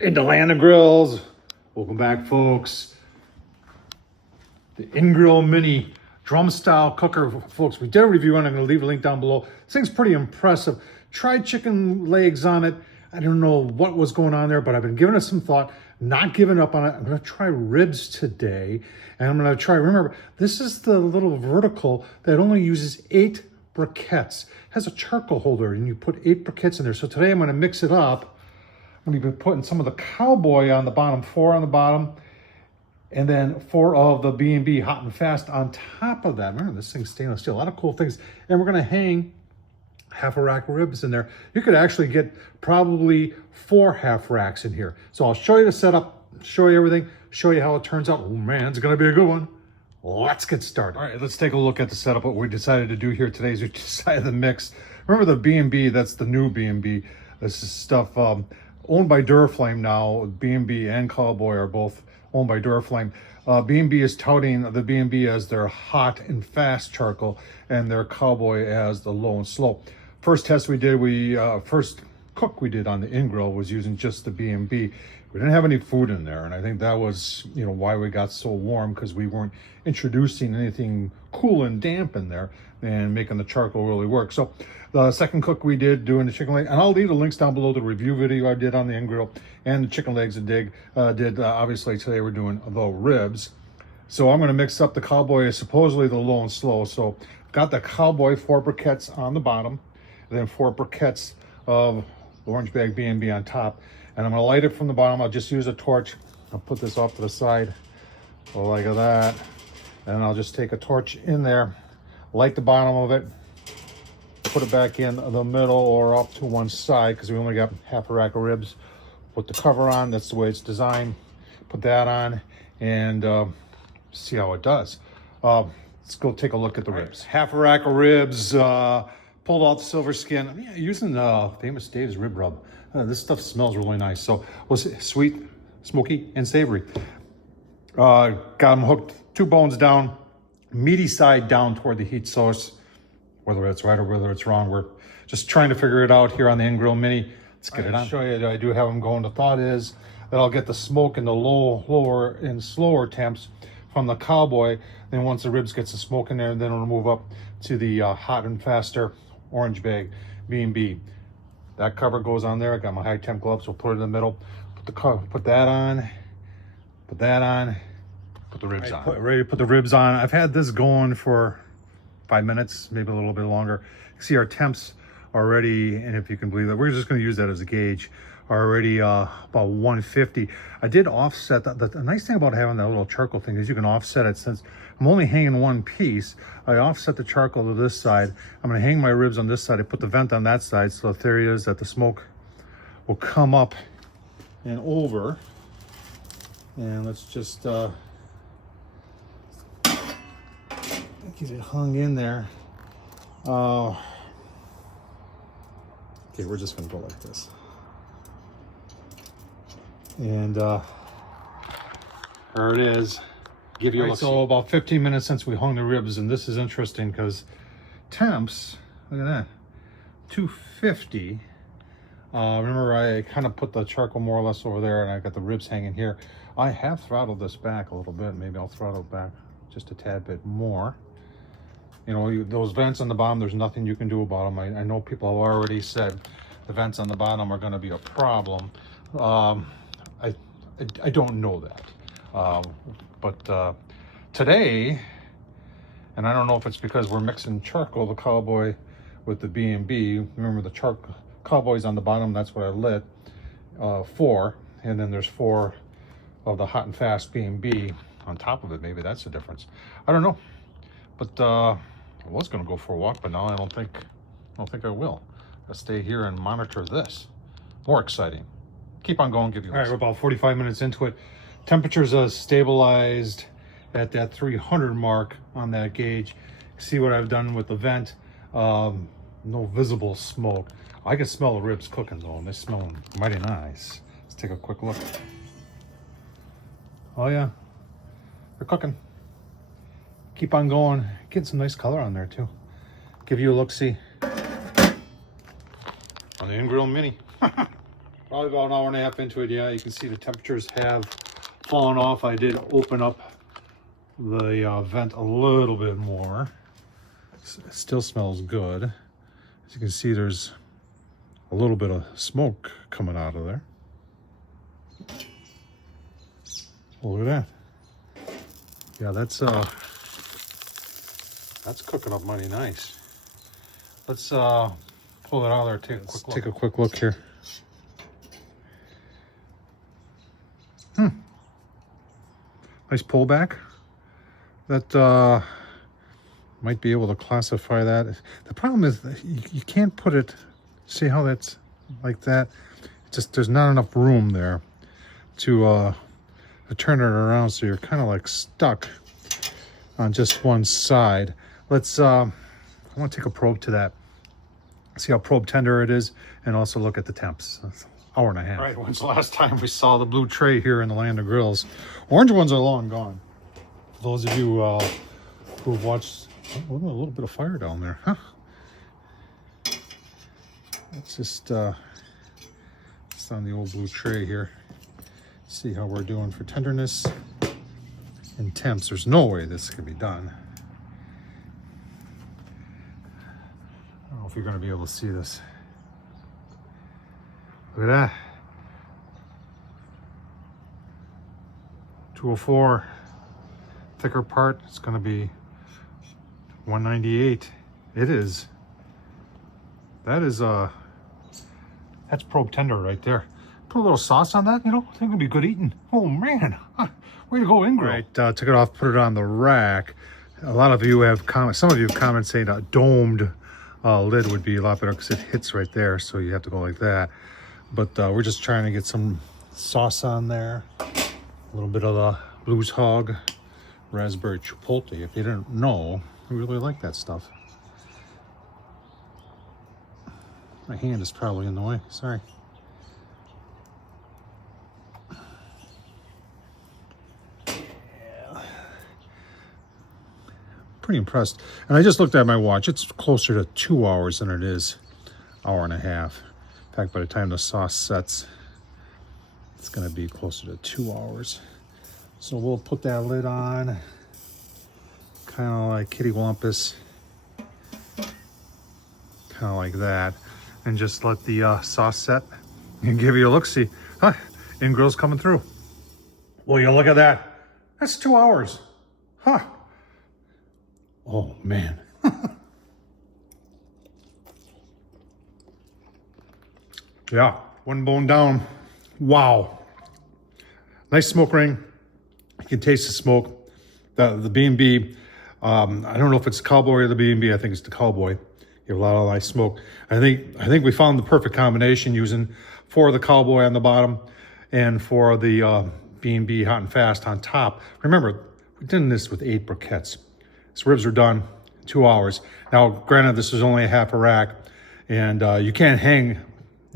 In the land of grills. Welcome back, folks. The InGrill mini drum style cooker, folks. We did a review on it. I'm going to leave a link down below. This thing's pretty impressive. Tried chicken legs on it. I don't know what was going on there, but I've been giving it some thought, not giving up on it. I'm going to try ribs today, and I'm going to try, remember, this is the little vertical that only uses 8 briquettes. It has a charcoal holder, and you put 8 briquettes in there. So today I'm going to mix it up. I'm going to be putting some of the cowboy on the bottom, 4 on the bottom, and then 4 of the B&B hot and fast on top of that. Remember, this thing's stainless steel. A lot of cool things. And we're going to hang half a rack of ribs in there. You could actually get probably 4 half racks in here. So I'll show you the setup, show you everything, show you how it turns out. Oh man, it's going to be a good one. Let's get started. All right, let's take a look at the setup. What we decided to do here today is we decided to mix. Remember the B&B, that's the new B&B. This is stuff owned by Duraflame now. B&B and Cowboy are both owned by Duraflame. B&B is touting the B&B as their hot and fast charcoal and their Cowboy as the low and slow. First test we did, first cook we did on the InGrill was using just the B&B. We didn't have any food in there, and I think that was, why we got so warm, because we weren't introducing anything cool and damp in there and making the charcoal really work. So the second cook we did doing the chicken leg, and I'll leave the links down below, the review video I did on the InGrill and the chicken legs I did. Obviously today we're doing the ribs. So I'm going to mix up the Cowboy, supposedly the low and slow. So got the Cowboy 4 briquettes on the bottom, and then 4 briquettes of orange bag B&B on top. And I'm going to light it from the bottom. I'll just use a torch. I'll put this off to the side like that. And I'll just take a torch in there, light the bottom of it, put it back in the middle or off to one side, because we only got half a rack of ribs. Put the cover on. That's the way it's designed. Put that on and see how it does. Let's go take a look at the ribs. Half a rack of ribs, pulled out the silver skin. I'm using Famous Dave's rib rub. This stuff smells really nice. So it was sweet, smoky, and savory. Got them hooked, 2 bones down, meaty side down toward the heat source. Whether it's right or whether it's wrong, we're just trying to figure it out here on the InGrill Mini. Let's get it on. I'll show you that I do have them going. The thought is that I'll get the smoke in the lower and slower temps from the Cowboy. Then once the ribs gets the smoke in there, then it'll move up to the hot and faster orange bag B&B. That cover goes on there. I got my high temp gloves. We'll put it in the middle. Put that on. Put that on. Put the ribs on. Ready to put the ribs on. I've had this going for 5 minutes, maybe a little bit longer. See our temps already, and if you can believe that, we're just going to use that as a gauge. Already about 150. I did offset the nice thing about having that little charcoal thing is you can offset it. Since I'm only hanging one piece, I offset the charcoal to this side. I'm going to hang my ribs on this side. I put the vent on that side, so the theory is that the smoke will come up and over. And let's just get it hung in there. Okay, we're just going to go like this. And there it is. Give you a look. So about 15 minutes since we hung the ribs, and this is interesting because temps, look at that, 250. Remember I kind of put the charcoal more or less over there, and I got the ribs hanging here. I have throttled this back a little bit. Maybe I'll throttle it back just a tad bit more. Those vents on the bottom, there's nothing you can do about them. I know people have already said the vents on the bottom are going to be a problem. I don't know that, but today, and I don't know if it's because we're mixing charcoal, the Cowboy, with the B&B. Remember the Cowboy's on the bottom, that's what I lit, 4, and then there's 4 of the hot and fast B&B on top of it. Maybe that's the difference. I don't know, but I was going to go for a walk, but now I don't think I will. I'll stay here and monitor this. More exciting. Keep on going, give you. All right, we're about 45 minutes into it. Temperatures are stabilized at that 300 mark on that gauge. See what I've done with the vent. No visible smoke. I can smell the ribs cooking though, and they smell mighty nice. Let's take a quick look. Oh yeah, they're cooking. Keep on going. Get some nice color on there too. Give you a look-see on the InGrill Mini. Probably about an hour and a half into it. Yeah, you can see the temperatures have fallen off. I did open up the vent a little bit more. It still smells good. As you can see, there's a little bit of smoke coming out of there. Look at that. Yeah, that's cooking up mighty nice. Let's pull it out of there. Take a quick look here. Nice pullback. That might be able to classify that. The problem is that you can't put it. See how that's like that? Just there's not enough room there to turn it around, so you're kind of like stuck on just one side. Let's I want to take a probe to that, see how probe tender it is, and also look at the temps. That's hour and a half. All right, when's the last time we saw the blue tray here in the land of grills? Orange ones are long gone. For those of you who've watched, oh, a little bit of fire down there, huh? Let's just it's on the old blue tray here. See how we're doing for tenderness and temps. There's no way this can be done. I don't know if you're going to be able to see this. Look at that. 204. Thicker part, it's going to be 198. It is. That is that's probe tender right there. Put a little sauce on that, you know, I think it'll be good eating. Oh man, way to go, InGrill. Right, took it off, put it on the rack. A lot of you have comments, some of you have comments saying a domed lid would be a lot better because it hits right there, so you have to go like that. But we're just trying to get some sauce on there. A little bit of the Blues Hog raspberry chipotle. If you didn't know, I really like that stuff. My hand is probably in the way, sorry. Yeah. Pretty impressed. And I just looked at my watch. It's closer to 2 hours than it is hour and a half. In fact, by the time the sauce sets, it's gonna be closer to 2 hours. So we'll put that lid on, kind of like Kitty Wampus, kind of like that, and just let the sauce set and give you a look-see. Huh, InGrill's coming through. Well, you look at that. That's 2 hours. Huh. Oh, man. Yeah, one bone down. Wow. Nice smoke ring. You can taste the smoke. The B&B, I don't know if it's the Cowboy or the B&B. I think it's the Cowboy. You have a lot of nice smoke. I think we found the perfect combination using for the Cowboy on the bottom and for the B&B Hot and Fast on top. Remember, we did this with 8 briquettes. So ribs are done in 2 hours. Now, granted, this is only a half a rack, and you can't hang.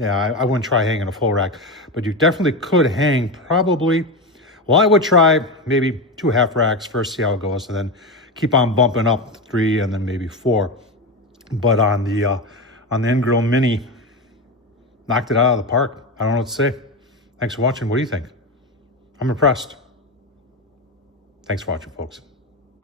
Yeah, I wouldn't try hanging a full rack, but you definitely could hang probably. Well, I would try maybe 2 half racks first, see how it goes, and then keep on bumping up 3 and then maybe 4. But on the InGrill Mini, knocked it out of the park. I don't know what to say. Thanks for watching. What do you think? I'm impressed. Thanks for watching, folks.